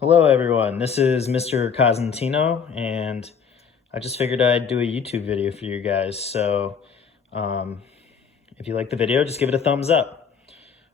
Hello everyone, this is Mr. Cosentino and I just figured I'd do a YouTube video for you guys. So if you like the video, just give it a thumbs up.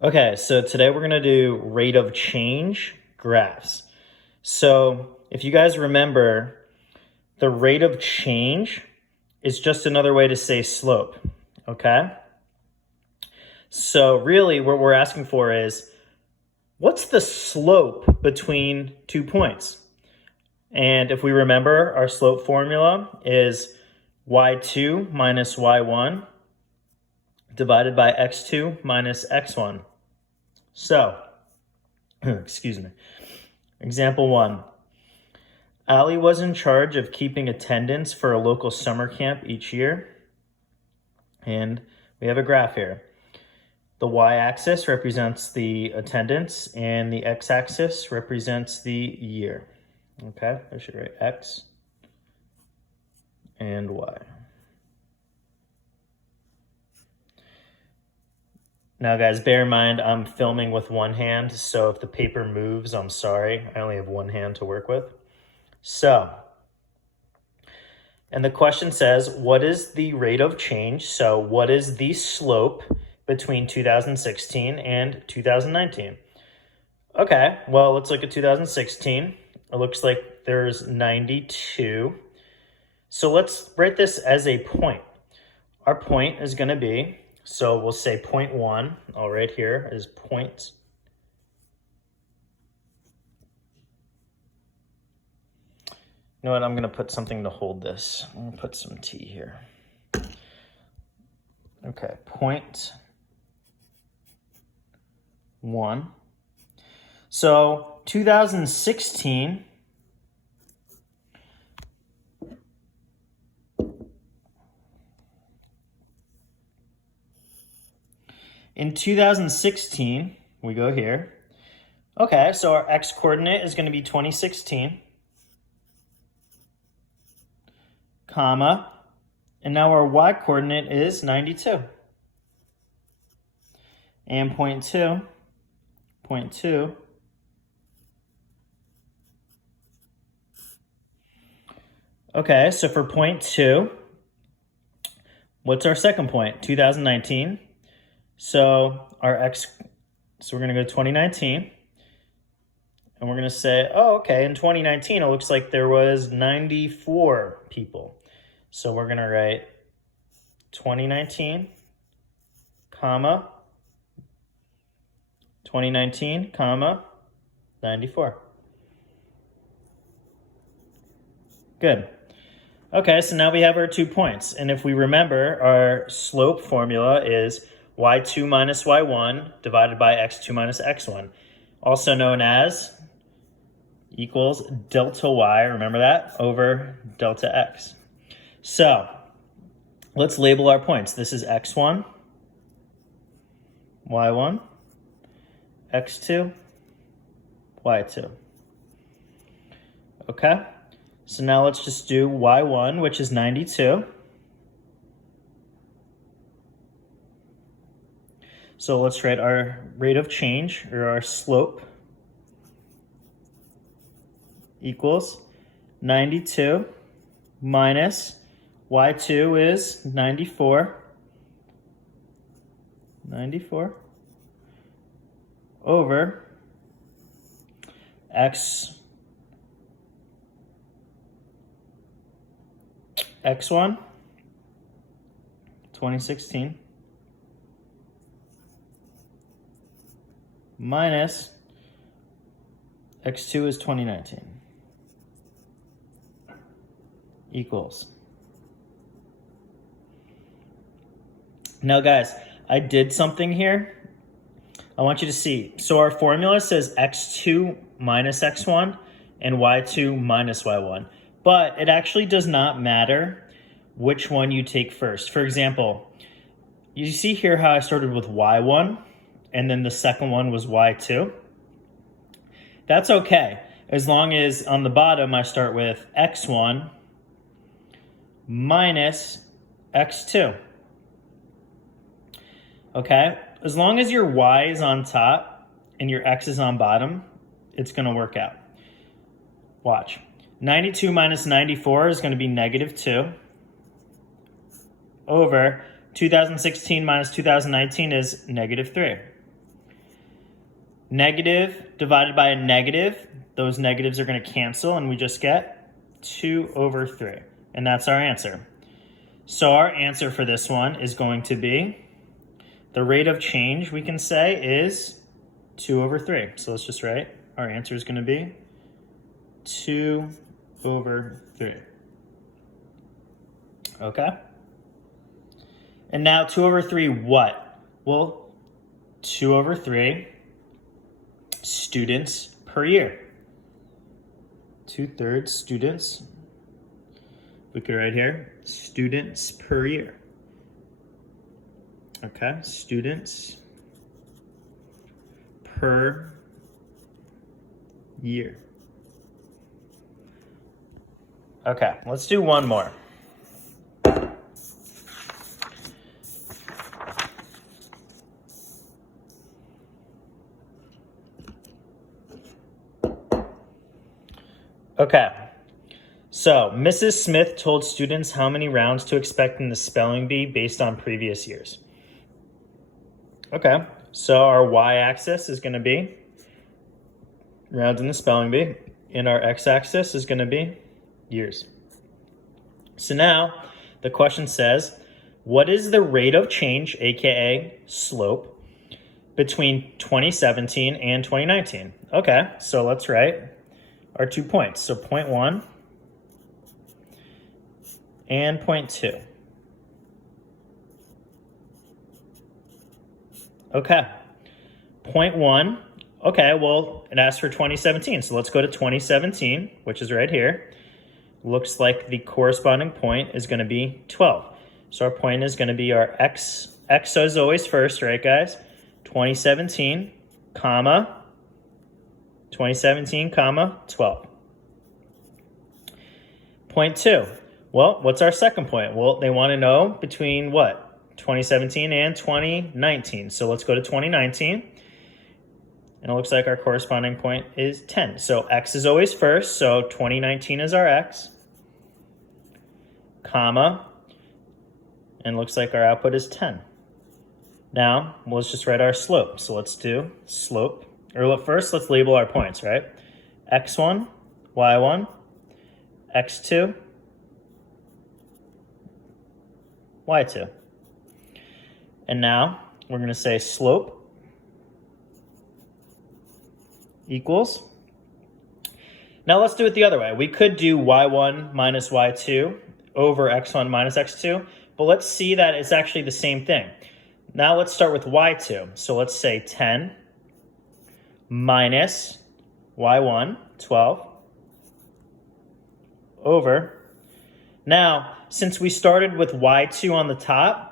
Okay, so today we're gonna do rate of change graphs. So if you guys remember, the rate of change is just another way to say slope, okay? So really what we're asking for is, what's the slope between 2 points? And if we remember, our slope formula is y2 minus y1 divided by x2 minus x1. So, excuse me. Example 1. Ali was in charge of keeping attendance for a local summer camp each year. And we have a graph here. The y-axis represents the attendance and the x-axis represents the year. Okay, I should write x and y. Now guys, bear in mind I'm filming with one hand, so if the paper moves, I'm sorry. I only have one hand to work with. So, and the question says, what is the rate of change? So what is the slope between 2016 and 2019? Okay, well, let's look at 2016. It looks like there's 92. So let's write this as a point. Our point is going to be, so we'll say 0.1. I'll write here is point. You know what? I'm going to put something to hold this. I'm going to put some T here. Okay, 0.1. So 2016 in 2016, we go here. Okay, so our x coordinate is going to be 2016, comma, and now our y coordinate is 92. And 0.2, 0.2. Okay, so for 0.2, what's our second point? 2019. So our x, so we're going to go 2019. And we're going to say, oh, okay, in 2019, it looks like there was 94 people. So we're going to write 2019, comma, 2019, comma, 94. Good. Okay, so now we have our 2 points. And if we remember, our slope formula is y2 minus y1 divided by x2 minus x1, also known as equals delta y, remember that, over delta x. So let's label our points. This is x1, y1, x2, y2. Okay, so now let's just do y1, which is 92. So let's write our rate of change, or our slope, equals 92 minus y2 is 94 over x1 2016 minus x2 is 2019 equals. Now guys, I did something here. I want you to see. So our formula says x2 minus x1 and y2 minus y1. But it actually does not matter which one you take first. For example, you see here how I started with y1 and then the second one was y2. That's okay, as long as on the bottom I start with x1 minus x2. Okay, as long as your y is on top and your x is on bottom, it's going to work out. Watch. 92 minus 94 is going to be -2 over 2016 minus 2019 is -3. Negative divided by a negative, those negatives are going to cancel, and we just get 2/3. And that's our answer. So our answer for this one is going to be, the rate of change, we can say, is 2/3. So let's just write, our answer is going to be 2/3. Okay? And now 2/3 what? Well, 2/3 students per year. 2/3 students. We could write here, students per year. Okay, students per year. Okay, let's do one more. Okay, so Mrs. Smith told students how many rounds to expect in the spelling bee based on previous years. Okay, so our y-axis is going to be rounds in the spelling bee, and our x-axis is going to be years. So now the question says, what is the rate of change, aka slope, between 2017 and 2019? Okay, so let's write our 2 points. So point 1 and point 2. Okay, point 1, okay, well, it asks for 2017, so let's go to 2017, which is right here. Looks like the corresponding point is going to be 12. So our point is going to be our x is always first, right, guys? 2017, comma, 2017, comma, 12. Point 2, well, what's our second point? Well, they want to know between what? 2017 and 2019. So let's go to 2019. And it looks like our corresponding point is 10. So x is always first, so 2019 is our x, comma, and looks like our output is 10. Now, let's just write our slope. So let's do slope. Or first, let's label our points, right? x1, y1, x2, y2. And now we're going to say slope equals. Now let's do it the other way. We could do y1 minus y2 over x1 minus x2, but let's see that it's actually the same thing. Now let's start with y2. So let's say 10 minus y1, 12, over. Now, since we started with y2 on the top,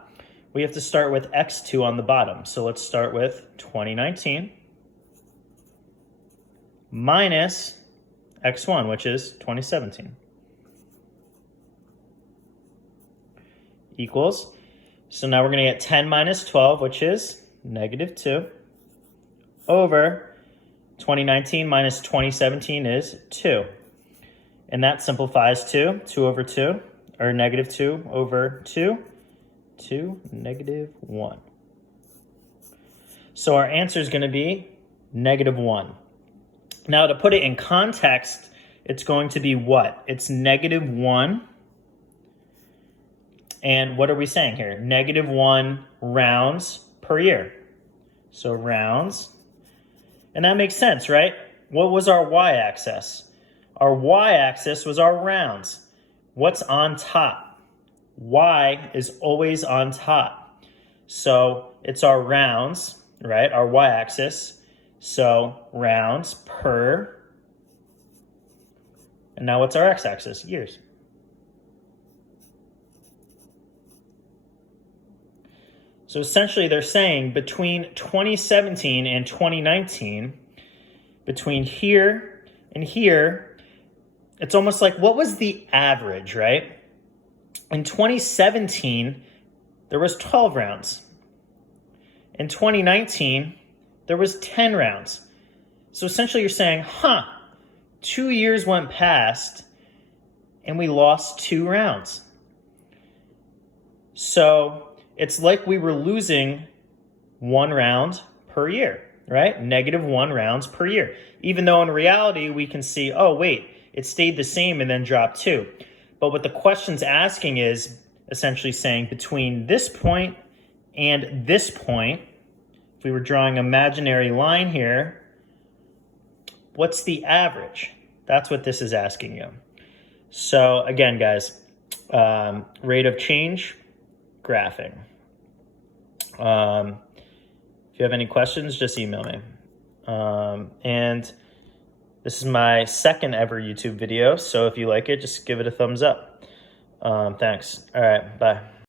we have to start with x2 on the bottom. So let's start with 2019 minus x1, which is 2017, equals. So now we're going to get 10 minus 12, which is -2, over 2019 minus 2017 is 2. And that simplifies to 2 over 2, or -2 over 2, to -1. So our answer is going to be -1. Now to put it in context, it's going to be what? It's -1. And what are we saying here? -1 rounds per year. So rounds. And that makes sense, right? What was our y-axis? Our y-axis was our rounds. What's on top? Y is always on top. So it's our rounds, right? Our y-axis. So rounds per. And now what's our x-axis? Years. So essentially they're saying between 2017 and 2019, between here and here, it's almost like, what was the average, right? In 2017, there was 12 rounds. In 2019, there was 10 rounds. So essentially you're saying, 2 years went past and we lost 2 rounds. So it's like we were losing 1 round per year, right? -1 rounds per year. Even though in reality, we can see, oh, wait, it stayed the same and then dropped 2. But what the question's asking is essentially saying between this point and this point, if we were drawing an imaginary line here, what's the average? That's what this is asking you. So again, guys, rate of change, graphing. If you have any questions, just email me. And this is my second ever YouTube video, so if you like it, just give it a thumbs up. Thanks. All right, bye.